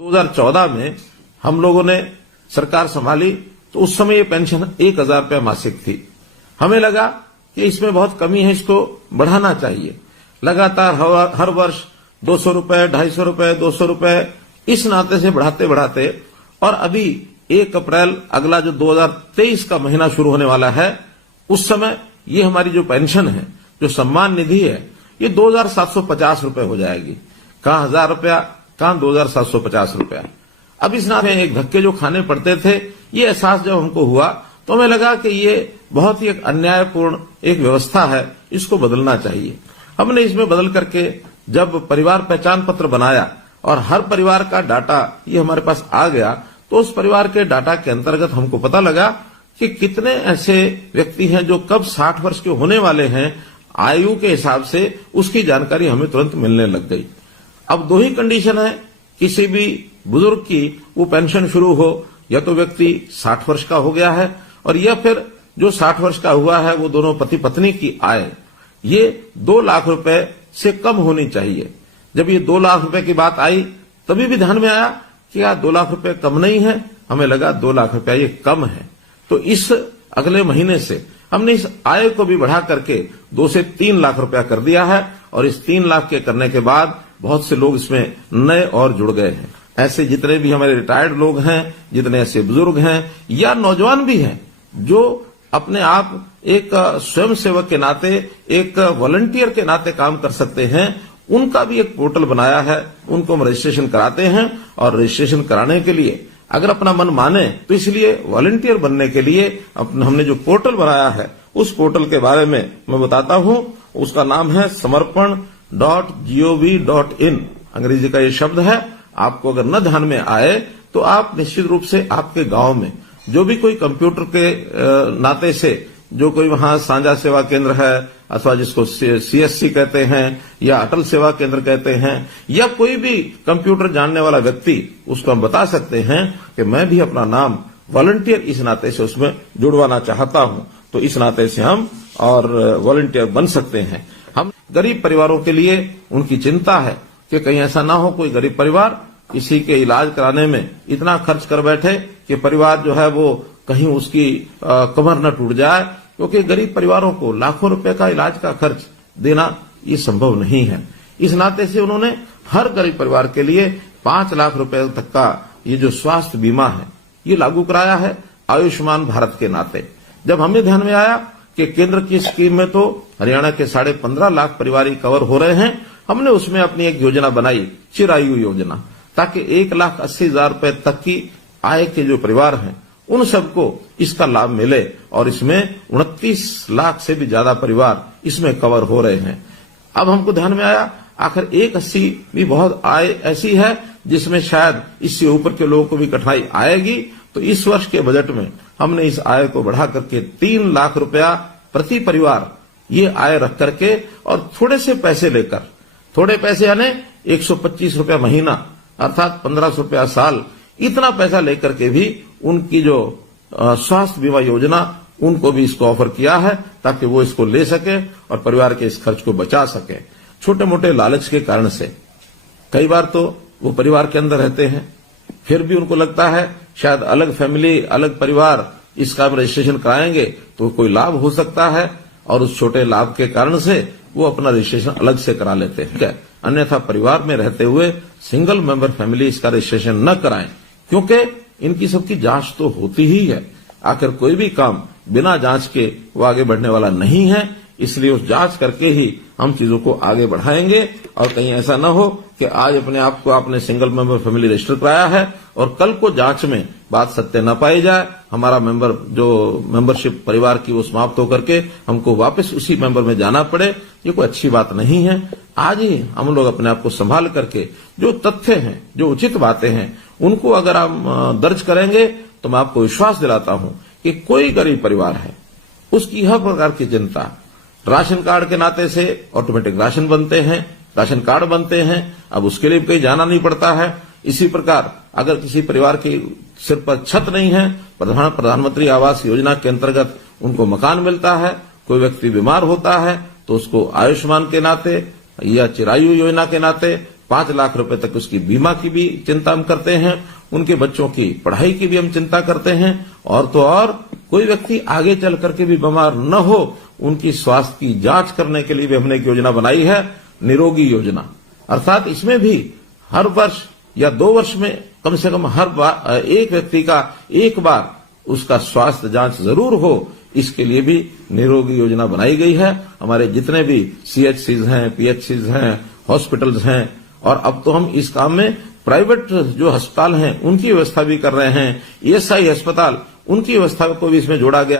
2014 में हम लोगों ने सरकार संभाली तो उस समय ये पेंशन 1,000 रुपया मासिक थी। हमें लगा कि इसमें बहुत कमी है, इसको बढ़ाना चाहिए। लगातार हर वर्ष 200 रुपए, 250 रुपए, 200 रुपए इस नाते से बढ़ाते बढ़ाते और अभी 1 अप्रैल अगला जो 2023 का महीना शुरू होने वाला है, उस समय ये हमारी जो पेंशन है, जो सम्मान निधि है, ये 2,750 रुपए हो जाएगी। कहाँ 1,000 रुपया, कहाँ 2,750 रुपया। अब इस नाते एक धक्के जो खाने पड़ते थे, ये एहसास जब हमको हुआ तो हमें लगा कि ये बहुत ही एक अन्यायपूर्ण एक व्यवस्था है, इसको बदलना चाहिए। हमने इसमें बदल करके जब परिवार पहचान पत्र बनाया और हर परिवार का डाटा ये हमारे पास आ गया, तो उस परिवार के डाटा के अंतर्गत हमको पता लगा कि कितने ऐसे व्यक्ति हैं जो कब 60 वर्ष के होने वाले हैं, आयु के हिसाब से उसकी जानकारी हमें तुरंत मिलने लग गई। अब 2 ही कंडीशन है किसी भी बुजुर्ग की वो पेंशन शुरू हो, या तो व्यक्ति 60 वर्ष का हो गया है और या फिर जो 60 वर्ष का हुआ है वो दोनों पति पत्नी की आय ये 2 लाख रुपए से कम होनी चाहिए। जब ये 2 लाख रुपए की बात आई तभी भी ध्यान में आया कि यार 2 लाख रुपए कम नहीं है, हमें लगा 2 लाख रुपया ये कम है। तो इस अगले महीने से हमने इस आय को भी बढ़ा करके 2 से 3 लाख रुपया कर दिया है और इस 3 लाख के करने के बाद बहुत से लोग इसमें नए और जुड़ गए हैं। ऐसे जितने भी हमारे रिटायर्ड लोग हैं, जितने ऐसे बुजुर्ग हैं या नौजवान भी हैं जो अपने आप एक स्वयं सेवक के नाते, एक वॉलंटियर के नाते काम कर सकते हैं, उनका भी एक पोर्टल बनाया है। उनको हम रजिस्ट्रेशन कराते हैं और रजिस्ट्रेशन कराने के लिए अगर अपना मन माने तो इसलिए वॉलंटियर बनने के लिए हमने जो पोर्टल बनाया है, उस पोर्टल के बारे में मैं बताता हूं। उसका नाम है samarpan.gov.in। अंग्रेजी का ये शब्द है। आपको अगर न ध्यान में आए तो आप निश्चित रूप से आपके गांव में जो भी कोई कंप्यूटर के नाते से जो कोई वहां साझा सेवा केंद्र है अथवा जिसको CSC कहते हैं या अटल सेवा केंद्र कहते हैं या कोई भी कंप्यूटर जानने वाला व्यक्ति, उसको हम बता सकते हैं कि मैं भी अपना नाम वॉलंटियर इस नाते से उसमें जुड़वाना चाहता हूं। तो इस नाते से हम और वॉलंटियर बन सकते हैं। हम गरीब परिवारों के लिए उनकी चिंता है कि कहीं ऐसा ना हो कोई गरीब परिवार किसी के इलाज कराने में इतना खर्च कर बैठे कि परिवार जो है वो कहीं उसकी कमर न टूट जाए, क्योंकि गरीब परिवारों को लाखों रुपए का इलाज का खर्च देना ये संभव नहीं है। इस नाते से उन्होंने हर गरीब परिवार के लिए 5 लाख रुपए तक का ये जो स्वास्थ्य बीमा है ये लागू कराया है आयुष्मान भारत के नाते। जब हमें ध्यान में आया कि केंद्र की स्कीम में तो हरियाणा के 15.5 लाख परिवार कवर हो रहे हैं, हमने उसमें अपनी एक योजना बनाई, चिरायु योजना, ताकि 1,80,000 रुपए तक की आय के जो परिवार हैं उन सबको इसका लाभ मिले और इसमें 29 लाख से भी ज्यादा परिवार इसमें कवर हो रहे हैं। अब हमको ध्यान में आया आखिर 1,80 भी बहुत आय ऐसी है जिसमें शायद इससे ऊपर के लोगों को भी कठिनाई आएगी। तो इस वर्ष के बजट में हमने इस आय को बढ़ा करके 3 लाख रुपया प्रति परिवार ये आय रख करके और थोड़े से पैसे लेकर, थोड़े पैसे यानी 125 रुपया महीना अर्थात 1,500 रुपया साल, इतना पैसा लेकर के भी उनकी जो स्वास्थ्य बीमा योजना उनको भी इसको ऑफर किया है ताकि वो इसको ले सके और परिवार के इस खर्च को बचा सके। छोटे मोटे लालच के कारण से कई बार तो वो परिवार के अंदर रहते हैं, फिर भी उनको लगता है शायद अलग फैमिली, अलग परिवार इसका रजिस्ट्रेशन कराएंगे तो कोई लाभ हो सकता है और उस छोटे लाभ के कारण से वो अपना रजिस्ट्रेशन अलग से करा लेते हैं। अन्यथा परिवार में रहते हुए सिंगल मेंबर फैमिली इसका रजिस्ट्रेशन न कराएं, क्योंकि इनकी सबकी जांच तो होती ही है। आखिर कोई भी काम बिना जांच के वो आगे बढ़ने वाला नहीं है, इसलिए उस जांच करके ही हम चीजों को आगे बढ़ाएंगे। और कहीं ऐसा न हो कि आज अपने आप को आपने सिंगल मेंबर फैमिली रजिस्टर कराया है और कल को जांच में बात सत्य न पाई जाए, हमारा मेंबरशिप परिवार की वो समाप्त होकर के हमको वापस उसी मेंबर में जाना पड़े। ये कोई अच्छी बात नहीं है। आज ही हम लोग अपने आप को संभाल करके जो तथ्य हैं, जो उचित बातें हैं, उनको अगर हम दर्ज करेंगे तो मैं आपको विश्वास दिलाता हूं कि कोई गरीब परिवार है उसकी हर प्रकार की चिंता, राशन कार्ड के नाते से ऑटोमेटिक राशन बनते हैं, राशन कार्ड बनते हैं, अब उसके लिए कहीं जाना नहीं पड़ता है। इसी प्रकार अगर किसी परिवार के सिर पर छत नहीं है, प्रधानमंत्री आवास योजना के अंतर्गत उनको मकान मिलता है। कोई व्यक्ति बीमार होता है तो उसको आयुष्मान के नाते या चिरायु योजना के नाते 5 लाख रुपए तक उसकी बीमा की भी चिंता हम करते हैं, उनके बच्चों की पढ़ाई की भी हम चिंता करते हैं, और तो और कोई व्यक्ति आगे चल करके भी बीमार न हो, उनकी स्वास्थ्य की जांच करने के लिए भी हमने एक योजना बनाई है, निरोगी योजना। अर्थात इसमें भी हर वर्ष या 2 वर्ष में कम से कम हर बार एक व्यक्ति का एक बार उसका स्वास्थ्य जांच जरूर हो, इसके लिए भी निरोगी योजना बनाई गई है। हमारे जितने भी सीएचसीज हैं, पीएचसीज हैं, हॉस्पिटल्स हैं, और अब तो हम इस काम में प्राइवेट जो अस्पताल हैं उनकी व्यवस्था भी कर रहे हैं, ईएसआई अस्पताल उनकी व्यवस्था को भी इसमें जोड़ा गया।